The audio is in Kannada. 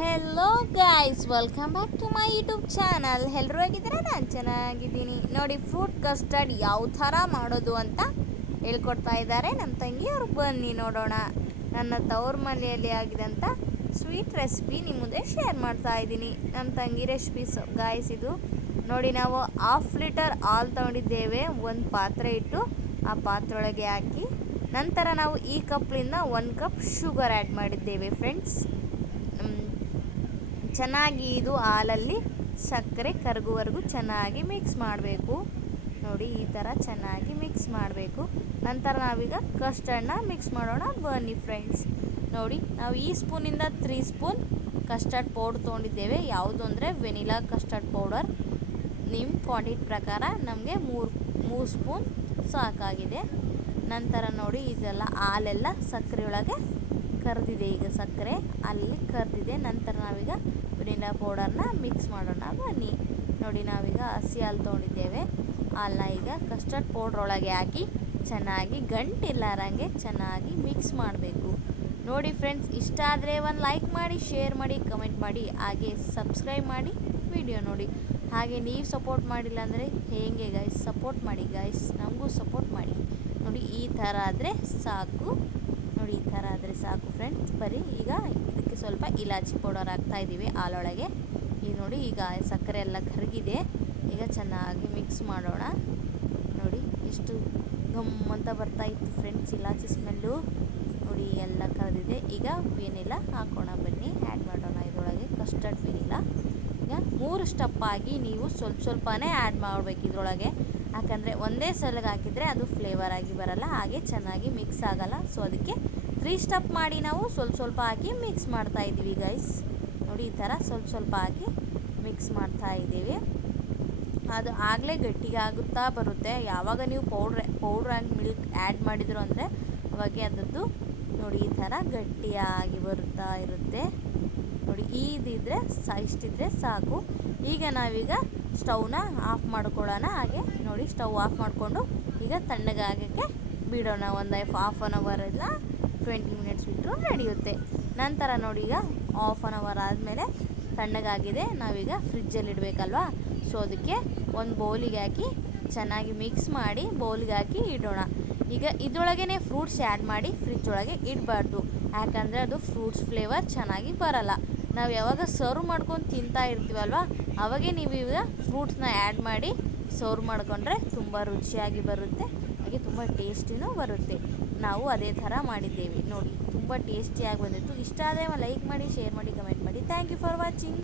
Hello guys, welcome back to my YouTube channel. ಎಲ್ಲರೂ ಆಗಿದ್ದೀರಾ? ನಾನು ಚೆನ್ನಾಗಿದ್ದೀನಿ. ನೋಡಿ, ಫ್ರೂಟ್ ಕಸ್ಟರ್ಡ್ ಯಾವ ಥರ ಮಾಡೋದು ಅಂತ ಹೇಳ್ಕೊಡ್ತಾ ಇದ್ದಾರೆ ನಮ್ಮ ತಂಗಿಯವರು. ಬನ್ನಿ ನೋಡೋಣ. ನನ್ನ ತವ್ರ ಮನೆಯಲ್ಲಿ ಆಗಿದಂಥ ಸ್ವೀಟ್ ರೆಸಿಪಿ ನಿಮ್ಮ ಮುಂದೆ ಶೇರ್ ಮಾಡ್ತಾ ಇದ್ದೀನಿ. ನಮ್ಮ ತಂಗಿ ರೆಸಿಪೀಸ್ ಗಾಯ್ಸ್ ಇದು. ನೋಡಿ, ನಾವು 1/2 ಲೀಟರ್ ಹಾಲು ತೊಗೊಂಡಿದ್ದೇವೆ. ಒಂದು ಪಾತ್ರೆ ಇಟ್ಟು ಆ ಪಾತ್ರೆಯೊಳಗೆ ಹಾಕಿ ನಂತರ ನಾವು ಈ ಕಪ್ಲಿಂದ 1 ಕಪ್ ಶುಗರ್ ಆ್ಯಡ್ ಮಾಡಿದ್ದೇವೆ ಫ್ರೆಂಡ್ಸ್. ಚೆನ್ನಾಗಿ ಇದು ಹಾಲಲ್ಲಿ ಸಕ್ಕರೆ ಕರಗುವವರೆಗೂ ಚೆನ್ನಾಗಿ ಮಿಕ್ಸ್ ಮಾಡಬೇಕು. ನೋಡಿ, ಈ ಥರ ಚೆನ್ನಾಗಿ ಮಿಕ್ಸ್ ಮಾಡಬೇಕು. ನಂತರ ನಾವೀಗ ಕಸ್ಟರ್ಡ್ನ ಮಿಕ್ಸ್ ಮಾಡೋಣ. ಬನ್ನಿ ಫ್ರೆಂಡ್ಸ್. ನೋಡಿ, ನಾವು ಈ ಸ್ಪೂನಿಂದ 3 ಸ್ಪೂನ್ ಕಸ್ಟರ್ಡ್ ಪೌಡ್ರ್ ತೊಗೊಂಡಿದ್ದೇವೆ. ಯಾವುದು ಅಂದರೆ ವೆನಿಲಾ ಕಸ್ಟರ್ಡ್ ಪೌಡರ್. ನಿಮ್ಮ ಕ್ವಾಂಟಿಟಿ ಪ್ರಕಾರ ನಮಗೆ 3 ಸ್ಪೂನ್ ಸಾಕಾಗಿದೆ. ನಂತರ ನೋಡಿ, ಇದೆಲ್ಲ ಹಾಲೆಲ್ಲ ಸಕ್ಕರೆ ಒಳಗೆ ಕರೆದಿದೆ. ಈಗ ಸಕ್ಕರೆ ಅಲ್ಲಿ ಕರೆದಿದೆ. ನಂತರ ನಾವೀಗ ವೆನಿಲಾ ಪೌಡರ್ನ ಮಿಕ್ಸ್ ಮಾಡೋಣ. ಬನ್ನಿ. ನೋಡಿ, ನಾವೀಗ ಹಸಿ ಹಾಲು ತೊಗೊಂಡಿದ್ದೇವೆ. ಹಾಲನ್ನ ಈಗ ಕಸ್ಟರ್ಡ್ ಪೌಡ್ರ್ ಒಳಗೆ ಹಾಕಿ ಚೆನ್ನಾಗಿ ಗಂಟಿಲ್ಲಾರಂಗೆ ಚೆನ್ನಾಗಿ ಮಿಕ್ಸ್ ಮಾಡಬೇಕು. ನೋಡಿ ಫ್ರೆಂಡ್ಸ್, ಇಷ್ಟ ಆದರೆ ಒಂದು ಲೈಕ್ ಮಾಡಿ, ಶೇರ್ ಮಾಡಿ, ಕಮೆಂಟ್ ಮಾಡಿ, ಹಾಗೆ ಸಬ್ಸ್ಕ್ರೈಬ್ ಮಾಡಿ ವಿಡಿಯೋ ನೋಡಿ. ಹಾಗೆ ನೀವು ಸಪೋರ್ಟ್ ಮಾಡಿಲ್ಲ ಅಂದರೆ ಹೇಗೆ ಗೈಸ್? ಸಪೋರ್ಟ್ ಮಾಡಿ ಗೈಸ್, ನಮಗೂ ಸಪೋರ್ಟ್ ಮಾಡಿ. ನೋಡಿ, ಈ ಥರ ಆದರೆ ಸಾಕು. ನೋಡಿ, ಈ ಥರ ಆದರೆ ಸಾಕು ಫ್ರೆಂಡ್ಸ್. ಬರೀ ಈಗ ಇದಕ್ಕೆ ಸ್ವಲ್ಪ ಇಲಾಚಿ ಪೌಡರ್ ಹಾಕ್ತಾಯಿದ್ದೀವಿ ಹಾಲೊಳಗೆ. ಈಗ ನೋಡಿ, ಈಗ ಸಕ್ಕರೆ ಎಲ್ಲ ಕರಗಿದೆ. ಈಗ ಚೆನ್ನಾಗಿ ಮಿಕ್ಸ್ ಮಾಡೋಣ. ನೋಡಿ, ಎಷ್ಟು ಗಮ್ ಅಂತ ಬರ್ತಾಯಿತ್ತು ಫ್ರೆಂಡ್ಸ್ ಇಲಾಚಿ ಸ್ಮೆಲ್ಲು. ನೋಡಿ, ಎಲ್ಲ ಕರೆದಿದೆ. ಈಗ ವೆನಿಲಾ ಹಾಕೋಣ. ಬನ್ನಿ, ಆ್ಯಡ್ ಮಾಡೋಣ ಇದರೊಳಗೆ ಕಸ್ಟರ್ಡ್ ವೆನಿಲಾ. ಈಗ 3 ಸ್ಟೆಪ್ ಆಗಿ ನೀವು ಸ್ವಲ್ಪನೇ ಆ್ಯಡ್ ಮಾಡಬೇಕು ಇದರೊಳಗೆ. ಯಾಕಂದರೆ ಒಂದೇ ಸಲಗೆ ಹಾಕಿದರೆ ಅದು ಫ್ಲೇವರ್ ಆಗಿ ಬರಲ್ಲ, ಹಾಗೆ ಚೆನ್ನಾಗಿ ಮಿಕ್ಸ್ ಆಗಲ್ಲ. ಸೊ ಅದಕ್ಕೆ 3 ಸ್ಟೆಪ್ ಮಾಡಿ ನಾವು ಸ್ವಲ್ಪ ಹಾಕಿ ಮಿಕ್ಸ್ ಮಾಡ್ತಾ ಇದ್ದೀವಿ ಗೈಸ್. ನೋಡಿ, ಈ ಥರ ಸ್ವಲ್ಪ ಹಾಕಿ ಮಿಕ್ಸ್ ಮಾಡ್ತಾ ಇದ್ದೀವಿ. ಅದು ಆಗಲೇ ಗಟ್ಟಿಗೆ ಆಗುತ್ತಾ ಬರುತ್ತೆ. ಯಾವಾಗ ನೀವು ಪೌಡ್ರಾಗಿ ಮಿಲ್ಕ್ ಆ್ಯಡ್ ಮಾಡಿದ್ರು ಅಂದರೆ ಅವಾಗೆ ಅದರದ್ದು ನೋಡಿ ಈ ಥರ ಗಟ್ಟಿಯಾಗಿ ಬರುತ್ತಾ ಇರುತ್ತೆ. ನೋಡಿ, ಇದಿದ್ರೆ ಇಷ್ಟಿದ್ರೆ ಸಾಕು. ಈಗ ನಾವೀಗ ಸ್ಟವ್ನ ಆಫ್ ಮಾಡ್ಕೊಳ್ಳೋಣ. ಹಾಗೆ ನೋಡಿ, ಸ್ಟವ್ ಆಫ್ ಮಾಡಿಕೊಂಡು ಈಗ ತಣ್ಣಗಾಗೋಕ್ಕೆ ಬಿಡೋಣ. ಒಂದು ಹಾಫ್ ಆನ್ ಅವರ್ ಇಲ್ಲ 20 ಮಿನಿಟ್ಸ್ ಬಿಟ್ಟರು ನಡೆಯುತ್ತೆ. ನಂತರ ನೋಡಿ, ಈಗ ಹಾಫ್ ಆನ್ ಅವರ್ ಆದಮೇಲೆ ತಣ್ಣಗಾಗಿದೆ. ನಾವೀಗ ಫ್ರಿಜ್ಜಲ್ಲಿ ಇಡಬೇಕಲ್ವಾ? ಸೊ ಅದಕ್ಕೆ ಒಂದು ಬೌಲಿಗೆ ಹಾಕಿ ಚೆನ್ನಾಗಿ ಮಿಕ್ಸ್ ಮಾಡಿ ಬೌಲಿಗೆ ಹಾಕಿ ಇಡೋಣ. ಈಗ ಇದರೊಳಗೇ ಫ್ರೂಟ್ಸ್ ಆ್ಯಡ್ ಮಾಡಿ ಫ್ರಿಜ್ ಒಳಗೆ ಇಡಬಾರ್ದು. ಯಾಕಂದರೆ ಅದು ಫ್ರೂಟ್ಸ್ ಫ್ಲೇವರ್ ಚೆನ್ನಾಗಿ ಬರಲ್ಲ. ನಾವು ಯಾವಾಗ ಸರ್ವ್ ಮಾಡ್ಕೊಂಡು ತಿಂತಾ ಇರ್ತೀವಲ್ವ, ಅವಾಗೆ ನೀವು ಈಗ ಫ್ರೂಟ್ಸ್ನ ಆ್ಯಡ್ ಮಾಡಿ ಸರ್ವ್ ಮಾಡಿಕೊಂಡ್ರೆ ತುಂಬ ರುಚಿಯಾಗಿ ಬರುತ್ತೆ, ಹಾಗೆ ತುಂಬ ಟೇಸ್ಟಿನೂ ಬರುತ್ತೆ. ನಾವು ಅದೇ ಥರ ಮಾಡಿದ್ದೇವೆ. ನೋಡಿ, ತುಂಬ ಟೇಸ್ಟಿಯಾಗಿ ಬಂದಿತ್ತು. ಇಷ್ಟ ಆದರೆ ಲೈಕ್ ಮಾಡಿ, ಶೇರ್ ಮಾಡಿ, ಕಮೆಂಟ್ ಮಾಡಿ. Thank you for watching.